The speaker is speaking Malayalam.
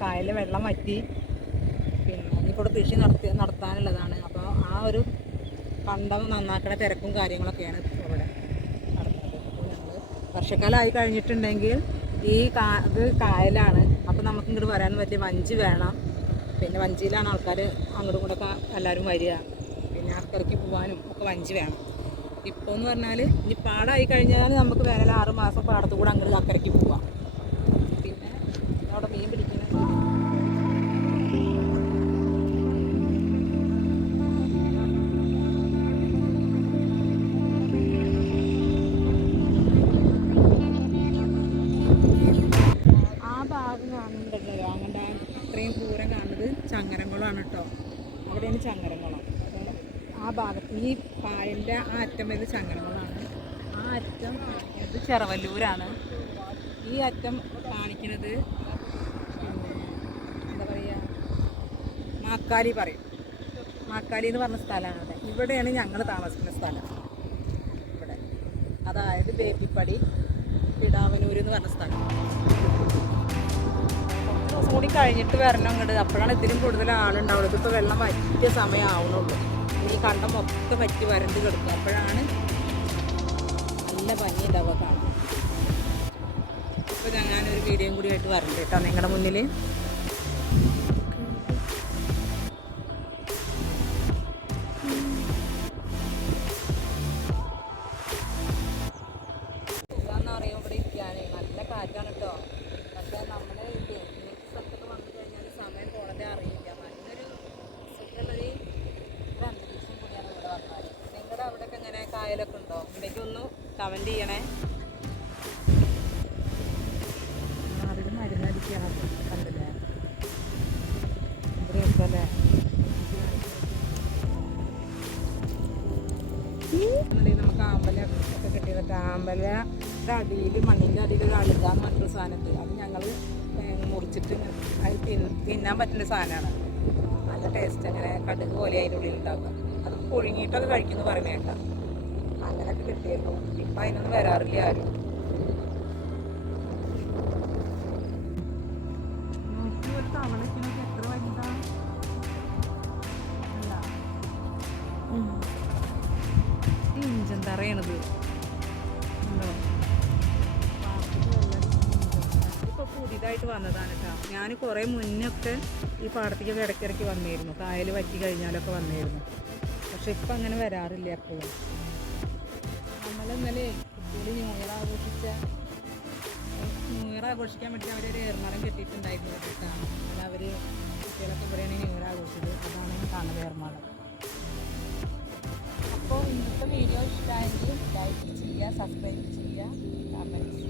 കായലിൽ വെള്ളം വറ്റി. പിന്നെ ഇനിയിപ്പോൾ കൃഷി നടത്തി നടത്താനുള്ളതാണ്. അപ്പോൾ ആ ഒരു കണ്ടം നന്നാക്കണ തിരക്കും കാര്യങ്ങളൊക്കെയാണ് ഇവിടെ നടക്കുന്നത്. ഞങ്ങൾ വർഷക്കാലമായി കഴിഞ്ഞിട്ടുണ്ടെങ്കിൽ ഈ കാ ഇത് കായലാണ്. അപ്പോൾ നമുക്ക് ഇങ്ങോട്ട് വരാൻ പറ്റിയ വഞ്ചി വേണം. പിന്നെ വഞ്ചിയിലാണ് ആൾക്കാർ അങ്ങോട്ടും ഇങ്ങോട്ടൊക്കെ എല്ലാവരും വരിക. പിന്നെ അക്കരയ്ക്ക് പോകാനും ഒക്കെ വഞ്ചി വേണം. ഇപ്പോൾ എന്ന് പറഞ്ഞാൽ ഇനി പാടമായി കഴിഞ്ഞാൽ നമുക്ക് വേനൽ ആറ് മാസം പാടത്തു കൂടെ അങ്ങോട്ട് അക്കരയ്ക്ക് പോവാം. അവിടെ മീൻ പിടിക്കുന്നത് ആ ഇത്രയും ദൂരം കാണുന്നത് ആ ഭാഗത്ത് ഈ പായലിന്റെ ആ അറ്റം വരുന്നത് ചങ്ങരംകുളമാണ്. ആ അറ്റം കാണിക്കുന്നത് ചെറവല്ലൂരാണ്. ഈ അറ്റം കാണിക്കുന്നത് മാക്കാലി പറയും. മാക്കാലി എന്ന് പറഞ്ഞ സ്ഥലമാണ് അവിടെ. ഇവിടെയാണ് ഞങ്ങൾ താമസിക്കുന്ന സ്ഥലം. ഇവിടെ. അതായത് ബേബിപ്പടി പിടാവനൂർ എന്ന് പറഞ്ഞ സ്ഥലം. കുറച്ച് ദിവസം കൂടി കഴിഞ്ഞിട്ട് വരണം അങ്ങോട്ട് അപ്പോഴാണ് ഇതിലും കൂടുതൽ ആളുണ്ടാവുള്ളത് ഇപ്പോൾ വെള്ളം വറ്റിയ സമയമാവുന്നുള്ളൂ ഈ കണ്ടം മൊത്തം വറ്റി വരണ്ട് കിടക്കും. അപ്പോഴാണ് നല്ല ഭംഗി ഉണ്ടാവുക കാണാൻ. ഇപ്പോൾ ഞാനൊരു വീഡിയോയും കൂടി ആയിട്ട് വരണ്ട് കേട്ടോ നിങ്ങളുടെ മുന്നിൽ കാറ്റാണ് കേട്ടോ പക്ഷേ നമ്മൾ ഇങ്ങനത്തെ സ്ഥലത്തൊക്കെ വന്നു കഴിഞ്ഞാൽ സമയം പോണതേ അറിയില്ല. നല്ലൊരു സുഖമുള്ളൊരു ഒരു അന്തരീക്ഷം കൂടിയാണ് ഇവിടെ വന്നാൽ നിങ്ങളുടെ അവിടെയൊക്കെ എങ്ങനെ കായലൊക്കെ ഉണ്ടോ? ഉണ്ടെങ്കിൽ ഒന്ന് കമന്റ് ചെയ്യണേ. നമുക്ക് ആമ്പല ഒക്കെ കിട്ടിയത് ആമ്പലയുടെ അടിയിൽ മണ്ണിന്റെ അടിയിൽ ഒരു അഴുകാന്ന് പറഞ്ഞൊരു സാധനത്തിൽ അത് ഞങ്ങൾ മുറിച്ചിട്ട് അത് തിന്ന് തിന്നാൻ പറ്റുന്ന സാധനമാണ് നല്ല ടേസ്റ്റ് അങ്ങനെ കടുക് പോലെ അതിന്റെ ഉള്ളിൽ ഉണ്ടാക്കുക. അത് പുഴുങ്ങിയിട്ടൊക്കെ കഴിക്കുന്നു പറയുന്നേക്കാം അങ്ങനെയൊക്കെ കിട്ടിയിരുന്നു ഇപ്പം അതിനൊന്നും വരാറില്ല ആരും. നോക്കി തറയാണിത് ഉണ്ടോ? വെള്ളം പുതിയതായിട്ട് വന്നതാണ് കേട്ടോ ഞാൻ കുറേ മുന്നൊക്കെ ഈ പാടത്തേക്ക് ഇടയ്ക്കിടയ്ക്ക് വന്നിരുന്നു. കായൽ വറ്റി കഴിഞ്ഞാലൊക്കെ വന്നിരുന്നു. പക്ഷെ ഇപ്പം അങ്ങനെ വരാറില്ല എപ്പോഴും. നമ്മൾ ഇന്നലെ കുട്ടികൾ ന്യൂ ഇയർ ആഘോഷിച്ച ന്യൂ ഇയർ ആഘോഷിക്കാൻ വേണ്ടി അവരൊരു ഏർമരം കെട്ടിയിട്ടുണ്ടായിരുന്നു കേട്ടോ അവർ കുട്ടികളൊക്കെ ഇവിടെയാണ് ന്യൂ ഇയർ ആഘോഷിച്ചത്. അതാണ് കാണുന്നത് ഏർമാടം അപ്പോൾ ഇന്നത്തെ വീഡിയോ ഇഷ്ടമായെങ്കിൽ ലൈക്ക് ചെയ്യുക സബ്സ്ക്രൈബ് ചെയ്യുക കമന്റ് ചെയ്യുക ഓക്കെ